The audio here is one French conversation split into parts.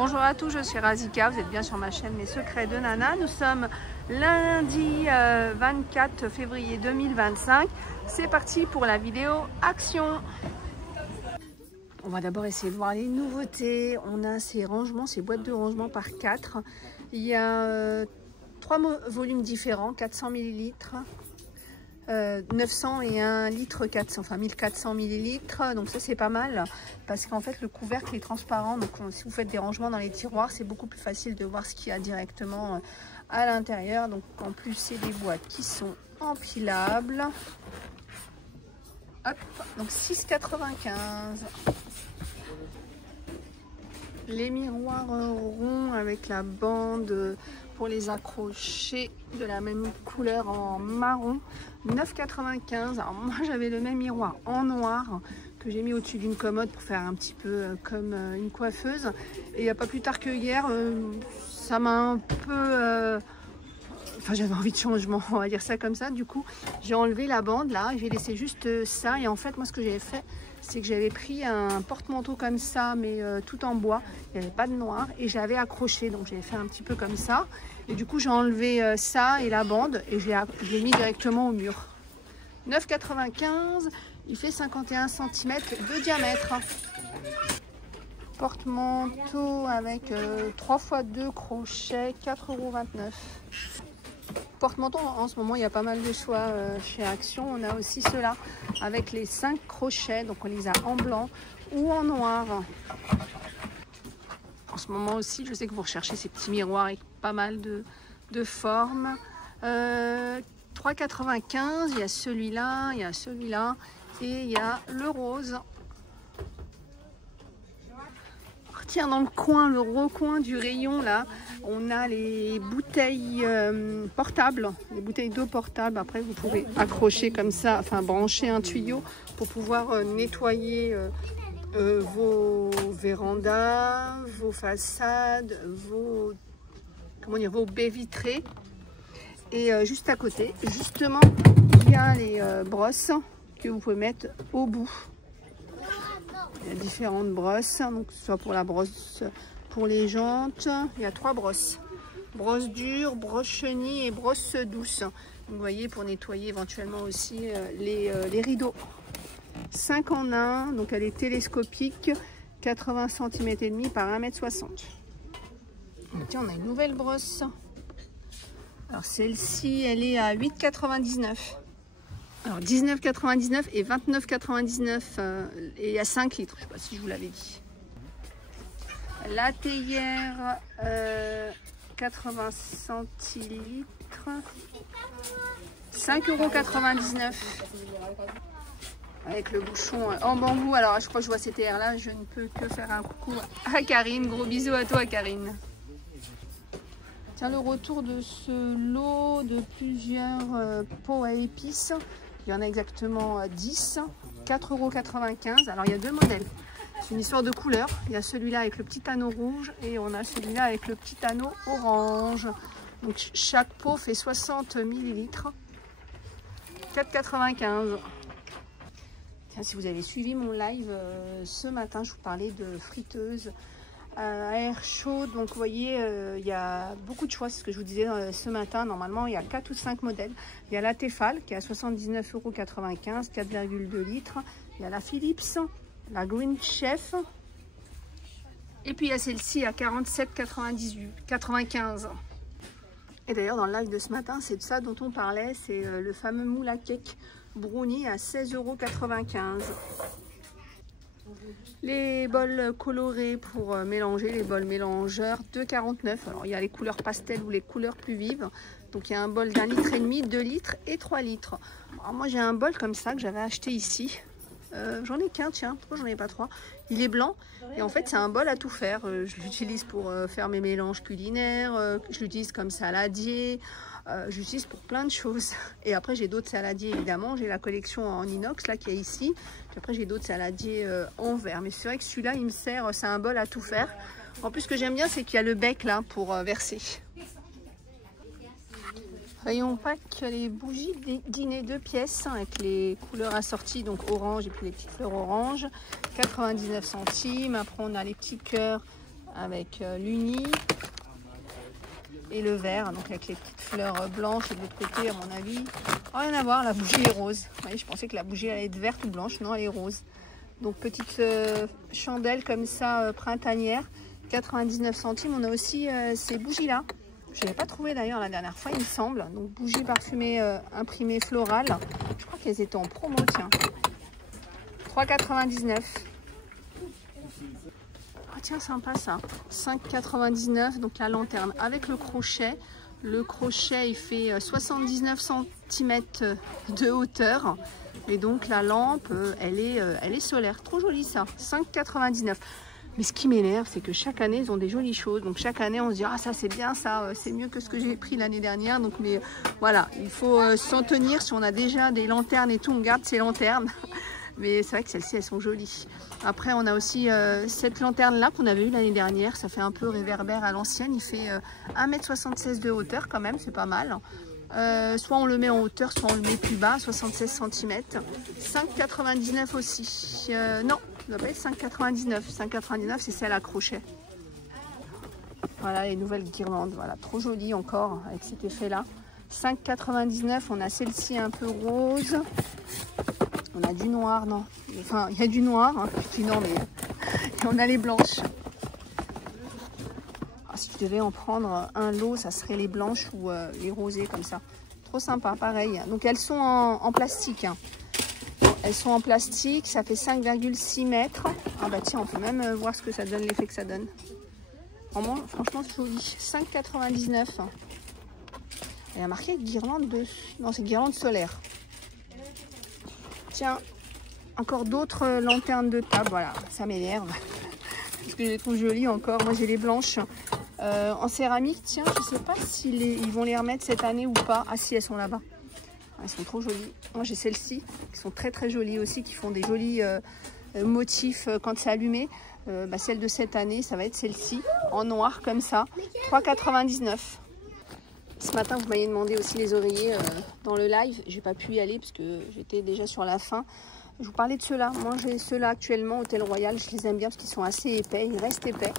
Bonjour à tous, je suis Razika, vous êtes bien sur ma chaîne Mes Secrets de Nana. Nous sommes lundi 24 février 2025. C'est parti pour la vidéo action. On va d'abord essayer de voir les nouveautés. On a ces rangements, ces boîtes de rangement par 4. Il y a 3 volumes différents, 400 ml. 900 et 1 litre 400, enfin 1400 millilitres, donc ça c'est pas mal parce qu'en fait le couvercle est transparent, donc si vous faites des rangements dans les tiroirs c'est beaucoup plus facile de voir ce qu'il y a directement à l'intérieur. Donc en plus c'est des boîtes qui sont empilables. Hop, donc 6,95. Les miroirs ronds avec la bande pour les accrocher de la même couleur en marron, 9,95. Alors moi j'avais le même miroir en noir que j'ai mis au-dessus d'une commode pour faire un petit peu comme une coiffeuse. Et il n'y a pas plus tard que hier, ça m'a un peu... Enfin j'avais envie de changement, on va dire ça comme ça. Du coup j'ai enlevé la bande là, j'ai laissé juste ça. Et en fait moi ce que j'avais fait, c'est que j'avais pris un porte-manteau comme ça, mais tout en bois, il n'y avait pas de noir, et j'avais accroché, donc j'avais fait un petit peu comme ça, et du coup j'ai enlevé ça et la bande, et je l'ai mis directement au mur. 9,95, il fait 51 cm de diamètre. Porte-manteau avec 3 x 2 crochets, 4,29 €. Porte-manteau, en ce moment il y a pas mal de choix chez Action. On a aussi ceux-là avec les 5 crochets, donc on les a en blanc ou en noir. En ce moment aussi je sais que vous recherchez ces petits miroirs avec pas mal de formes. 3,95, il y a celui-là, il y a celui-là et il y a le rose. Tiens, dans le coin, le recoin du rayon là, on a les bouteilles portables, les bouteilles d'eau portables. Après vous pouvez accrocher comme ça, enfin brancher un tuyau pour pouvoir nettoyer vos vérandas, vos façades, vos baies vitrées. Et juste à côté, justement, il y a les brosses que vous pouvez mettre au bout. Il y a différentes brosses, donc soit pour la brosse pour les jantes, il y a 3 brosses. Brosse dure, brosse chenille et brosse douce. Donc, vous voyez, pour nettoyer éventuellement aussi les rideaux. 5 en 1, donc elle est télescopique, 80 cm et demi par 1,60 m. Tiens, on a une nouvelle brosse. Alors celle-ci, elle est à 8,99 €. Alors 19,99 et 29,99 et à 5 litres, je ne sais pas si je vous l'avais dit. La théière 80 centilitres, 5,99 € avec le bouchon en bambou. Alors à chaque fois que je vois ces théières là, je ne peux que faire un coucou à Karine. Gros bisous à toi Karine. Tiens, le retour de ce lot de plusieurs pots à épices. Il y en a exactement 10, 4,95 €. Alors il y a 2 modèles. C'est une histoire de couleur. Il y a celui-là avec le petit anneau rouge et on a celui-là avec le petit anneau orange. Donc chaque pot fait 60 ml. 4,95 €. Tiens, si vous avez suivi mon live ce matin, je vous parlais de friteuse à air chaud. Donc vous voyez, il y a beaucoup de choix, c'est ce que je vous disais ce matin. Normalement il y a 4 ou 5 modèles. Il y a la Tefal qui est à 79,95 €, 4,2 litres. Il y a la Philips, la Green Chef, et puis il y a celle-ci à 47,95 €. Et d'ailleurs dans le live de ce matin, c'est de ça dont on parlait, c'est le fameux moule à cake brownie à 16,95 €. Les bols colorés pour mélanger, les bols mélangeurs, 2,49 €. Alors il y a les couleurs pastel ou les couleurs plus vives. Donc il y a un bol d'1,5 litre, 2 litres et 3 litres. Alors moi j'ai un bol comme ça que j'avais acheté ici. J'en ai qu'un, tiens, pourquoi j'en ai pas 3? Il est blanc et en fait c'est un bol à tout faire. Je l'utilise pour faire mes mélanges culinaires, je l'utilise comme saladier, je l'utilise pour plein de choses. Et après j'ai d'autres saladiers évidemment, j'ai la collection en inox là qui est ici. Puis après j'ai d'autres saladiers en verre. Mais c'est vrai que celui-là il me sert, c'est un bol à tout faire. En plus ce que j'aime bien c'est qu'il y a le bec là pour verser. Rayon pack, les bougies dîner 2 pièces avec les couleurs assorties, donc orange et puis les petites fleurs orange, 99 centimes. Après on a les petits cœurs avec l'uni et le vert, donc avec les petites fleurs blanches. Et de l'autre côté, à mon avis, rien à voir, la bougie est rose. Vous voyez, je pensais que la bougie allait être verte ou blanche, non, elle est rose. Donc petite chandelle comme ça, printanière, 99 centimes. On a aussi ces bougies-là. Je n'avais pas trouvé d'ailleurs la dernière fois, il me semble. Donc bougies parfumées imprimées florales. Je crois qu'elles étaient en promo, tiens. 3,99. Ah tiens, sympa ça. 5,99. Donc la lanterne avec le crochet. Le crochet, il fait 79 cm de hauteur. Et donc la lampe, elle est solaire. Trop jolie ça. 5,99. Mais ce qui m'énerve, c'est que chaque année, ils ont des jolies choses. Donc chaque année, on se dit, ah ça c'est bien, ça c'est mieux que ce que j'ai pris l'année dernière. Donc mais voilà, il faut s'en tenir. Si on a déjà des lanternes et tout, on garde ces lanternes. Mais c'est vrai que celles-ci, elles sont jolies. Après, on a aussi cette lanterne-là qu'on avait eue l'année dernière. Ça fait un peu réverbère à l'ancienne. Il fait 1,76 m de hauteur quand même, c'est pas mal. Soit on le met en hauteur, soit on le met plus bas, 76 cm. 5,99 aussi. Non, ça doit pas être 5,99. 5,99, c'est celle à crochet. Voilà les nouvelles guirlandes. Voilà, trop jolies encore avec cet effet-là. 5,99. On a celle-ci un peu rose. On a du noir, non. Enfin, il y a du noir. Hein. Je dis non, mais on a les blanches. Si je devais en prendre un lot, ça serait les blanches ou les rosées comme ça. Trop sympa, pareil. Donc elles sont en plastique. Hein. Elles sont en plastique, ça fait 5,6 mètres. Ah bah tiens, on peut même voir ce que ça donne, l'effet que ça donne. Vraiment, franchement, c'est joli. 5,99. Il y a marqué guirlande de... Non, c'est guirlande solaire. Tiens, encore d'autres lanternes de table. Voilà, ça m'énerve. Parce que je les trouve jolies encore. Moi, j'ai les blanches. En céramique, tiens, je sais pas s'ils vont les remettre cette année ou pas. Ah si, elles sont là-bas. Elles sont trop jolies. Moi, j'ai celles-ci, qui sont très très jolies aussi, qui font des jolis motifs quand c'est allumé. Celle de cette année, ça va être celle-ci, en noir comme ça, 3,99. Ce matin, vous m'avez demandé aussi les oreillers dans le live. J'ai pas pu y aller parce que j'étais déjà sur la fin. Je vous parlais de ceux-là. Moi, j'ai ceux-là actuellement, Hôtel Royal. Je les aime bien parce qu'ils sont assez épais. Ils restent épais.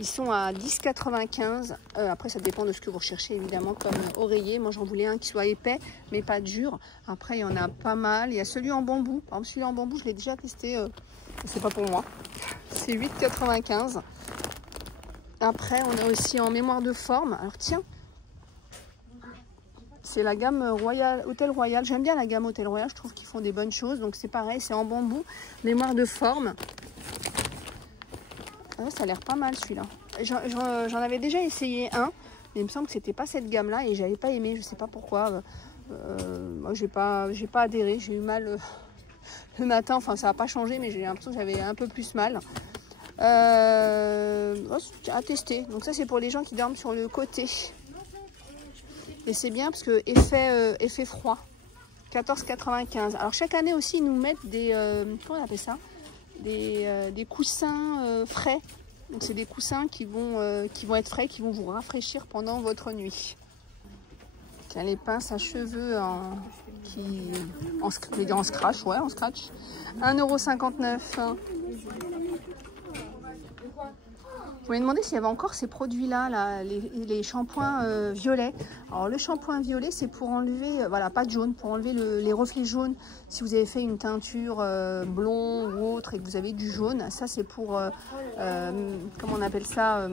Ils sont à 10,95. Après, ça dépend de ce que vous recherchez, évidemment, comme oreiller. Moi, j'en voulais un qui soit épais, mais pas dur. Après, il y en a pas mal. Il y a celui en bambou. Par exemple, celui en bambou, je l'ai déjà testé. C'est pas pour moi. C'est 8,95. Après, on a aussi en mémoire de forme. Alors, tiens. C'est la gamme Royal, Hôtel Royal. J'aime bien la gamme Hôtel Royal. Je trouve qu'ils font des bonnes choses. Donc, c'est pareil. C'est en bambou. Mémoire de forme. Ah, ça a l'air pas mal celui-là. J'en avais déjà essayé un. Mais il me semble que c'était pas cette gamme-là. Et j'avais pas aimé. Je sais pas pourquoi. Moi, j'ai pas adhéré. J'ai eu mal le matin. Enfin, ça n'a pas changé. Mais j'ai l'impression que j'avais un peu plus mal. À tester. Donc, ça, c'est pour les gens qui dorment sur le côté. Et c'est bien parce que effet froid, 14,95. Alors chaque année aussi ils nous mettent des comment on appelle ça, des coussins frais. Donc c'est des coussins qui vont être frais, qui vont vous rafraîchir pendant votre nuit. Tiens, les pinces à cheveux en scratch, ouais, en scratch. 1,59 €. Vous m'avez demandé s'il y avait encore ces produits-là, les shampoings violets. Alors le shampoing violet, c'est pour enlever, voilà, pas de jaune, pour enlever les reflets jaunes. Si vous avez fait une teinture blond ou autre et que vous avez du jaune, ça c'est pour, comment on appelle ça,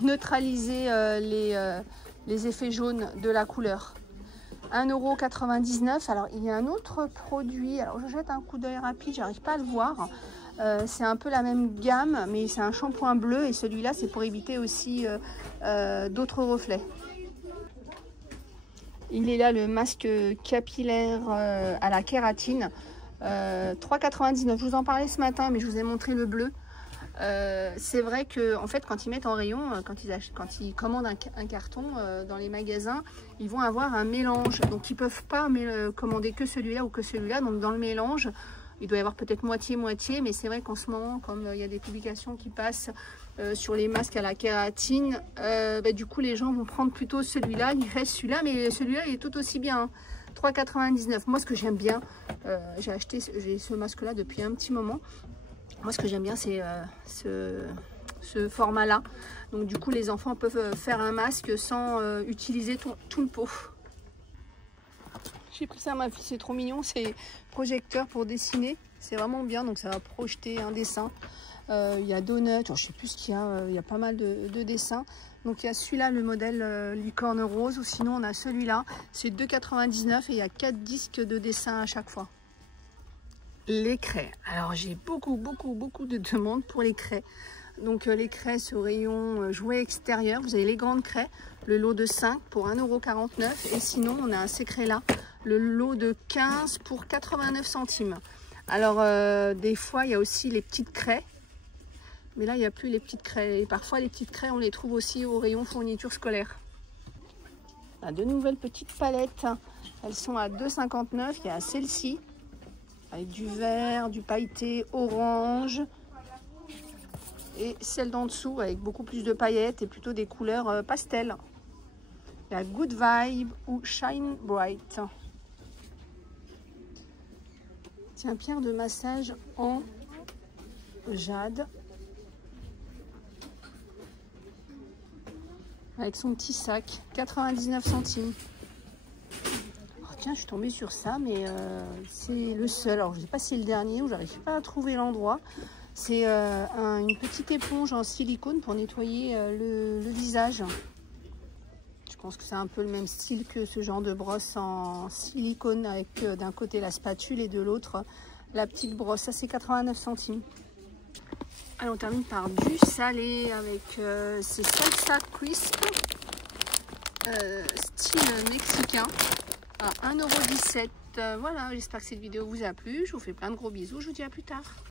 neutraliser les effets jaunes de la couleur. 1,99 €. Alors il y a un autre produit, alors je jette un coup d'œil rapide, j'arrive pas à le voir. C'est un peu la même gamme, mais c'est un shampoing bleu et celui-là, c'est pour éviter aussi d'autres reflets. Il est là, le masque capillaire à la kératine, 3,99 €. Je vous en parlais ce matin, mais je vous ai montré le bleu. C'est vrai que en fait, quand ils mettent en rayon, quand ils commandent un carton dans les magasins, ils vont avoir un mélange. Donc, ils peuvent pas commander que celui-là ou que celui-là. Donc, dans le mélange, il doit y avoir peut-être moitié-moitié, mais c'est vrai qu'en ce moment, comme il y a des publications qui passent sur les masques à la kératine, du coup, les gens vont prendre plutôt celui-là. Il reste celui-là, mais celui-là, il est tout aussi bien. Hein. 3,99 €. Moi, ce que j'aime bien, j'ai ce masque-là depuis un petit moment. Moi, ce que j'aime bien, c'est ce format-là. Donc du coup, les enfants peuvent faire un masque sans utiliser tout le pot. J'ai pris ça à ma fille, c'est trop mignon. C'est projecteur pour dessiner. C'est vraiment bien, donc ça va projeter un dessin. Il y a Donut, je ne sais plus ce qu'il y a. Il y a pas mal de dessins. Donc il y a celui-là, le modèle licorne rose, ou sinon on a celui-là. C'est 2,99 et il y a 4 disques de dessin à chaque fois. Les craies. Alors j'ai beaucoup de demandes pour les craies. Donc les craies sur rayon jouets extérieurs. Vous avez les grandes craies, le lot de 5 pour 1,49 €. Et sinon on a ces craies-là, le lot de 15 pour 89 centimes. Alors des fois il y a aussi les petites craies. Mais là il n'y a plus les petites craies. Et parfois les petites craies on les trouve aussi au rayon fourniture scolaire. On a de nouvelles petites palettes. Elles sont à 2,59 €. Il y a celle-ci, avec du vert, du pailleté, orange. Et celle d'en dessous avec beaucoup plus de paillettes et plutôt des couleurs pastel. Il y a Good Vibe ou Shine Bright. Tiens, pierre de massage en jade. Avec son petit sac, 99 centimes. Tiens, je suis tombée sur ça, mais c'est le seul. Alors, je ne sais pas si c'est le dernier ou j'arrive pas à trouver l'endroit. C'est une petite éponge en silicone pour nettoyer le visage. Je pense que c'est un peu le même style que ce genre de brosse en silicone avec d'un côté la spatule et de l'autre la petite brosse. Ça, c'est 89 centimes. Allez, on termine par du salé avec ces salsa crisp style mexicain à 1,17 €. Voilà, j'espère que cette vidéo vous a plu. Je vous fais plein de gros bisous. Je vous dis à plus tard.